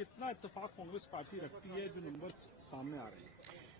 कितना इत्तेफाक कांग्रेस पार्टी रखती है जो नंबर सामने आ रहे हैं?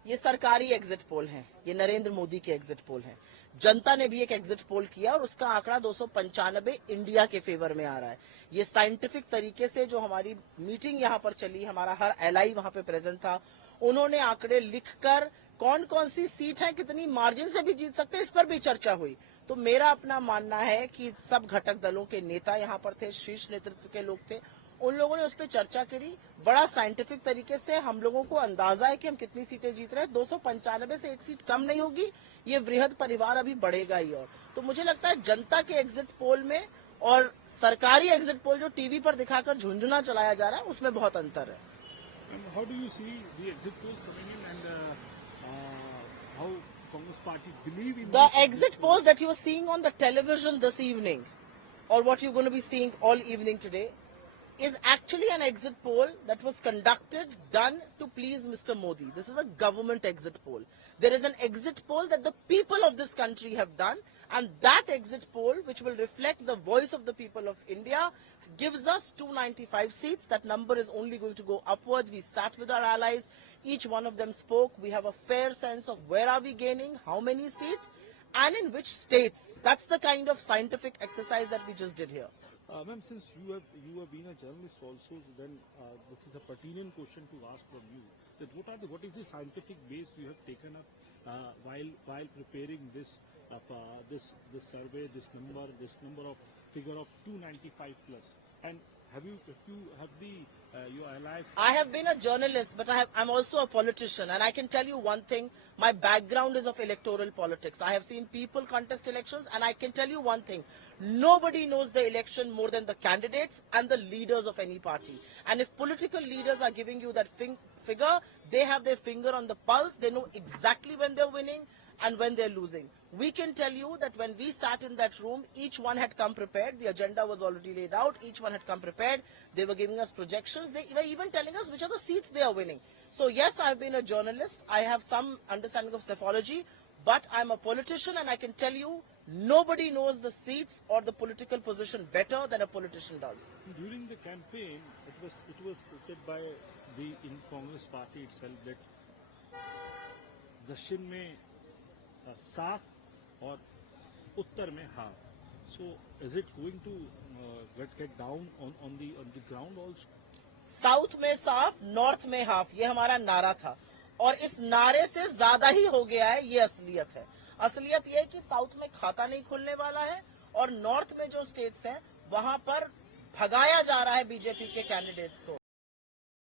ये सरकारी एग्जिट पोल हैं, ये नरेंद्र मोदी के एग्जिट पोल हैं। जनता ने भी एक एग्जिट पोल किया और उसका आंकड़ा 295 इंडिया के फेवर में आ रहा है। ये साइंटिफिक तरीके से जो हमारी मीटिंग यहाँ पर चली, हमारा हर एलआई वहां पे प्रेजेंट था, उन्होंने आंकड़े लिखकर कौन कौन सी सीट है, कितनी मार्जिन से भी जीत सकते हैं, इस पर भी चर्चा हुई। तो मेरा अपना मानना है कि सब घटक दलों के नेता यहाँ पर थे, शीर्ष नेतृत्व के लोग थे, उन लोगों ने उस पर चर्चा करी बड़ा साइंटिफिक तरीके से। हम लोगों को अंदाजा है कि हम कितनी सीटें जीत रहे हैं। 295 से एक सीट कम नहीं होगी। ये वृहद परिवार अभी बढ़ेगा ही। और तो मुझे लगता है जनता के एग्जिट पोल में और सरकारी एग्जिट पोल जो टीवी पर दिखाकर झुंझुना चलाया जा रहा है, उसमें बहुत अंतर है। How do you see the exit polls coming in and how Congress party believe in The exit polls that you are seeing on the television this evening, or what you're going to be seeing all evening today, is actually an exit poll that was conducted, done to please Mr. Modi. This is a government exit poll. There is an exit poll that the people of this country have done, and that exit poll, which will reflect the voice of the people of India, gives us 295 seats. That number is only going to go upwards. We sat with our allies. Each one of them spoke. We have a fair sense of where are we gaining, how many seats, and in which states. That's the kind of scientific exercise that we just did here. Ma'am, since you have been a journalist also, then this is a pertinent question to ask from you. That what is the scientific base you have taken up while preparing this survey, this number of figure of 295 plus, and have your allies? I have been a journalist, but I'm also a politician, and I can tell you one thing. My background is of electoral politics. I have seen people contest elections, and I can tell you one thing. Nobody knows the election more than the candidates and the leaders of any party. And if political leaders are giving you that figure, they have their finger on the pulse. They know exactly when they're winning and when they're losing. We can tell you that when we sat in that room, each one had come prepared. The agenda was already laid out. Each one had come prepared. They were giving us projections. They were even telling us which are the seats they are winning. So yes, I've been a journalist. I have some understanding of psephology, but I'm a politician, and I can tell you nobody knows the seats or the political position better than a politician does. During the campaign, it was said by the Congress party itself that दक्षिण में साफ और उत्तर में half. So is it going to get down on the ground also? South में साफ, north में half, ये हमारा नारा था, और इस नारे से ज्यादा ही हो गया है. ये असलियत है. असलियत ये है कि साउथ में खाता नहीं खुलने वाला है, और नॉर्थ में जो स्टेट्स हैं वहां पर भगाया जा रहा है बीजेपी के कैंडिडेट्स को.